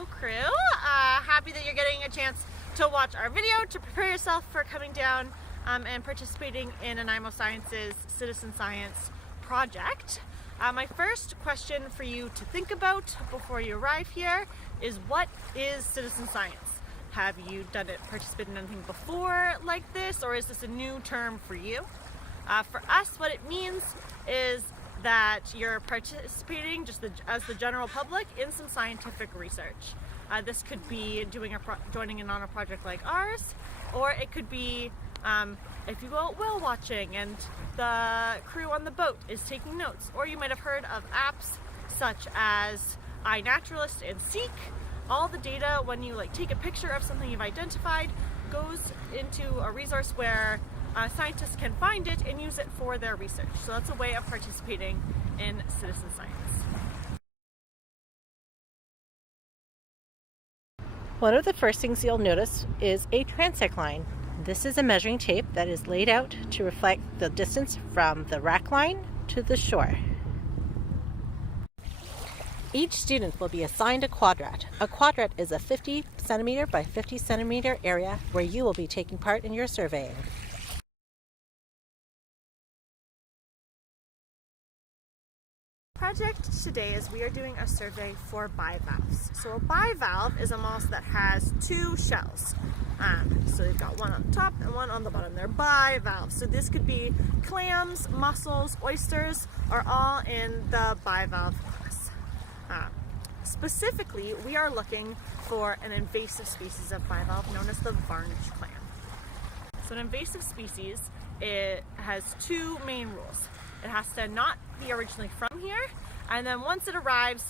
Hello crew, happy that you're getting a chance to watch our video to prepare yourself for coming down and participating in Nanaimo Science's Citizen Science project. My first question for you to think about before you arrive here is, what is citizen science? Have you participated in anything before like this, or is this a new term for you? For us, what it means is that you're participating as the general public in some scientific research. This could be joining in on a project like ours, or it could be if you go out whale watching and the crew on the boat is taking notes, or you might have heard of apps such as iNaturalist and Seek. All the data, when you take a picture of something you've identified, goes into a resource where scientists can find it and use it for their research. So that's a way of participating in citizen science. One of the first things you'll notice is a transect line. This is a measuring tape that is laid out to reflect the distance from the rack line to the shore. Each student will be assigned a quadrat. A quadrat is a 50 centimeter by 50 centimeter area where you will be taking part in your surveying. Project today is we are doing a survey for bivalves. So a bivalve is a mollusk that has two shells. So they've got one on the top and one on the bottom. They're bivalves. So this could be clams, mussels, oysters, are all in the bivalve class. Specifically, we are looking for an invasive species of bivalve known as the varnish clam. So an invasive species, it has two main rules. It has to not be originally from here, and then once it arrives,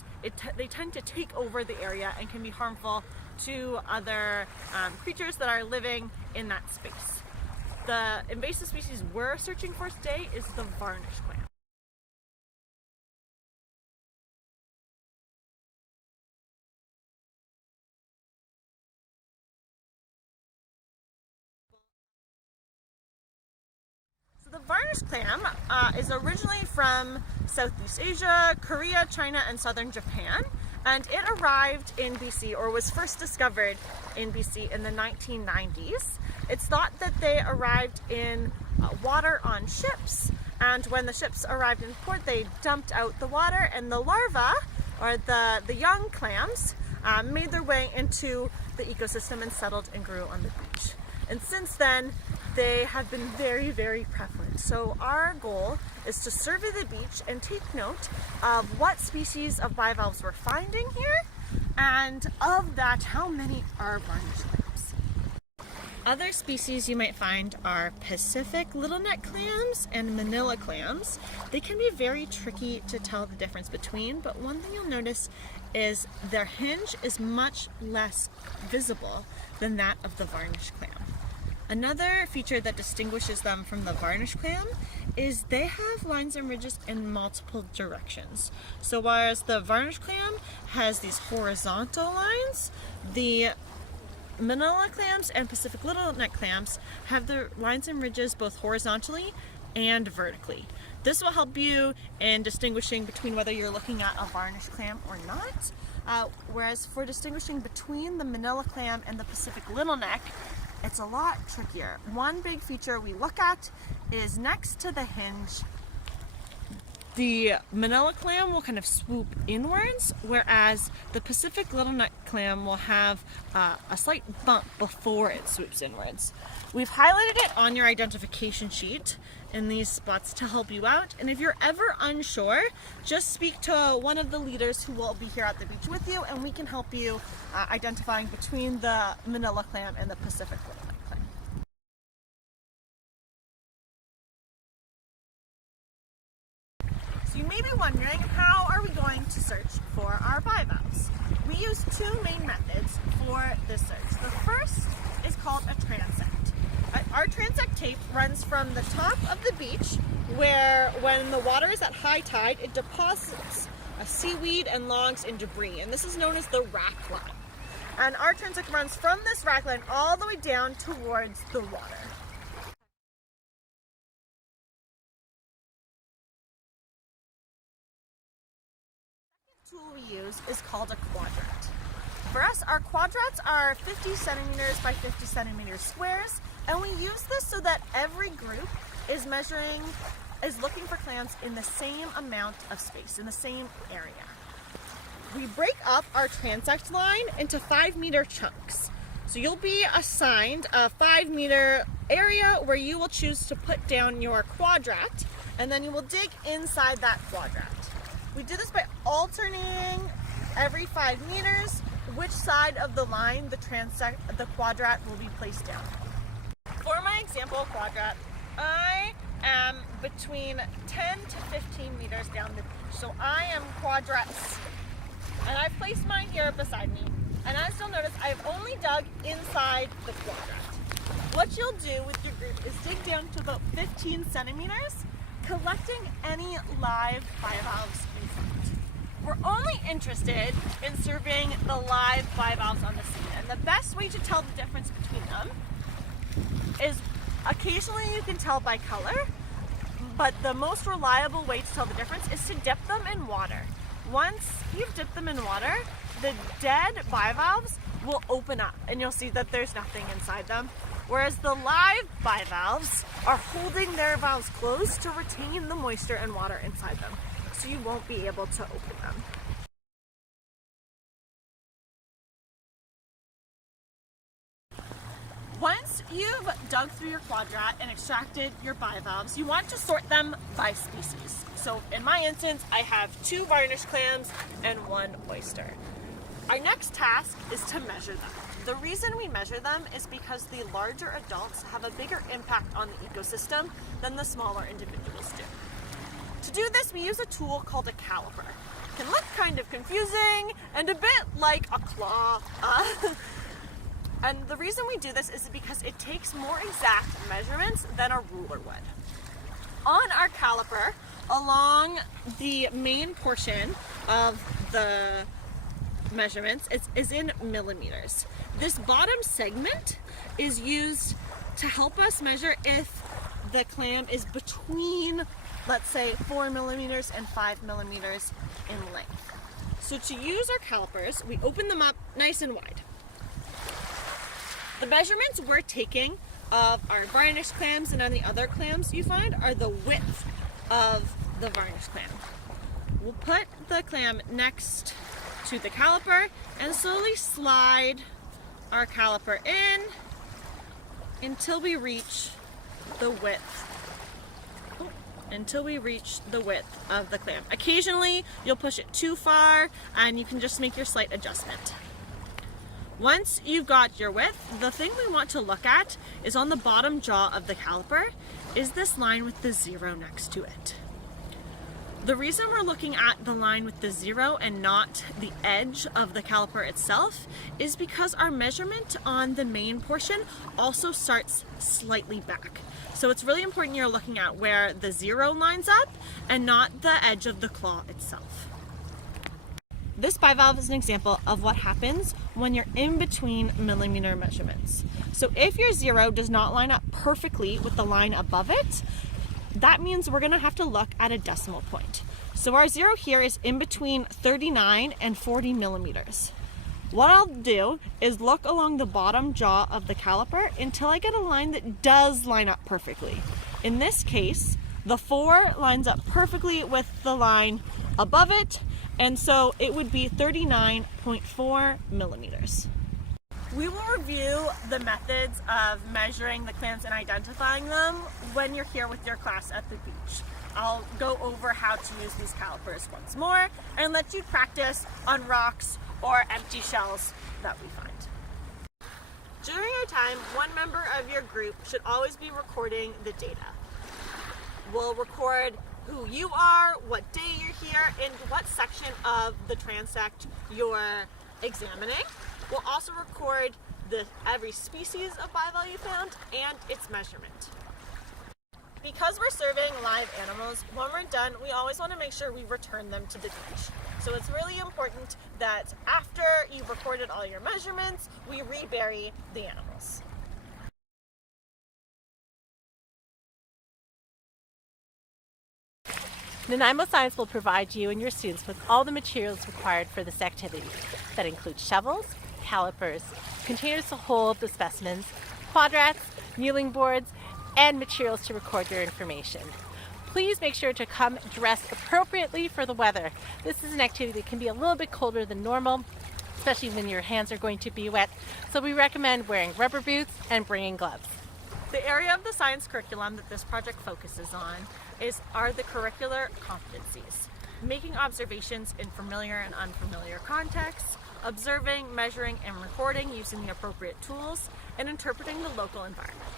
they tend to take over the area and can be harmful to other creatures that are living in that space. The invasive species we're searching for today is the varnish clam. The varnish clam is originally from Southeast Asia, Korea, China, and southern Japan, and it arrived in BC, or was first discovered in BC in the 1990s. It's thought that they arrived in water on ships, and when the ships arrived in port, they dumped out the water, and the larvae, or the young clams, made their way into the ecosystem and settled and grew on the beach. And since then, they have been very, very prevalent. So our goal is to survey the beach and take note of what species of bivalves we're finding here, and of that, how many are varnish clams. Other species you might find are Pacific little neck clams and manila clams. They can be very tricky to tell the difference between, but one thing you'll notice is their hinge is much less visible than that of the varnish clam. Another feature that distinguishes them from the varnish clam is they have lines and ridges in multiple directions. So whereas the varnish clam has these horizontal lines, the manila clams and Pacific little neck clams have their lines and ridges both horizontally and vertically. This will help you in distinguishing between whether you're looking at a varnish clam or not. Whereas for distinguishing between the manila clam and the Pacific little neck, it's a lot trickier. One big feature we look at is next to the hinge, the manila clam will kind of swoop inwards, whereas the Pacific little neck clam will have a slight bump before it swoops inwards. We've highlighted it on your identification sheet in these spots to help you out, and if you're ever unsure, just speak to one of the leaders who will be here at the beach with you, and we can help you identifying between the manila clam and the Pacific little neck clam. So you may be wondering, how are we going to search for our bivalves? We use two main methods for this search. The first is called a transect. Our transect tape runs from the top of the beach, where when the water is at high tide, it deposits seaweed and logs and debris, and this is known as the rack line. And our transect runs from this rack line all the way down towards the water. The second tool we use is called a quadrant. For us, our quadrats are 50 centimeters by 50 centimeters squares, and we use this so that every group is looking for clams in the same amount of space, in the same area. We break up our transect line into 5-meter chunks. So you'll be assigned a 5-meter area where you will choose to put down your quadrat, and then you will dig inside that quadrat. We do this by alternating every 5 meters which side of the line the quadrat will be placed down. For my example quadrat, I am between 10 to 15 meters down the beach. So I am quadrat C. And I've placed mine here beside me. And as you'll notice, I've only dug inside the quadrat. What you'll do with your group is dig down to about 15 centimeters, collecting any live bivalves you find. We're only interested in serving the live bivalves on the scene. And the best way to tell the difference between them is occasionally you can tell by color, but the most reliable way to tell the difference is to dip them in water. Once you've dipped them in water, the dead bivalves will open up and you'll see that there's nothing inside them. Whereas the live bivalves are holding their valves closed to retain the moisture and water inside them, so you won't be able to open them. Once you've dug through your quadrat and extracted your bivalves, you want to sort them by species. So in my instance, I have 2 varnish clams and 1 oyster. Our next task is to measure them. The reason we measure them is because the larger adults have a bigger impact on the ecosystem than the smaller individuals do. To do this, we use a tool called a caliper. It can look kind of confusing and a bit like a claw. And the reason we do this is because it takes more exact measurements than a ruler would. On our caliper, along the main portion of the measurements is in millimeters. This bottom segment is used to help us measure if the clam is between, let's say, 4 millimeters and 5 millimeters in length. So to use our calipers, we open them up nice and wide. The measurements we're taking of our varnish clams and any other clams you find are the width of the varnish clam. We'll put the clam next to the caliper and slowly slide our caliper in until we reach the width. Of the clam. Occasionally you'll push it too far and you can just make your slight adjustment. Once you've got your width, the thing we want to look at is on the bottom jaw of the caliper, is this line with the 0 next to it. The reason we're looking at the line with the 0 and not the edge of the caliper itself is because our measurement on the main portion also starts slightly back. So it's really important you're looking at where the 0 lines up and not the edge of the claw itself. This bivalve is an example of what happens when you're in between millimeter measurements. So if your 0 does not line up perfectly with the line above it, that means we're going to have to look at a decimal point. So our 0 here is in between 39 and 40 millimeters. What I'll do is look along the bottom jaw of the caliper until I get a line that does line up perfectly. In this case, the 4 lines up perfectly with the line above it, and so it would be 39.4 millimeters. We will review the methods of measuring the clams and identifying them when you're here with your class at the beach. I'll go over how to use these calipers once more and let you practice on rocks or empty shells that we find. During your time, one member of your group should always be recording the data. We'll record who you are, what day you're here, and what section of the transect you're examining. We'll also record every species of bivalve you found and its measurement. Because we're serving live animals, when we're done, we always want to make sure we return them to the beach. So it's really important that after you've recorded all your measurements, we rebury the animals. Nanaimo Science will provide you and your students with all the materials required for this activity. That includes shovels, calipers, containers to hold the specimens, quadrats, kneeling boards, and materials to record your information. Please make sure to come dressed appropriately for the weather. This is an activity that can be a little bit colder than normal, especially when your hands are going to be wet. So we recommend wearing rubber boots and bringing gloves. The area of the science curriculum that this project focuses on are the curricular competencies. Making observations in familiar and unfamiliar contexts, observing, measuring, and recording using the appropriate tools, and interpreting the local environment.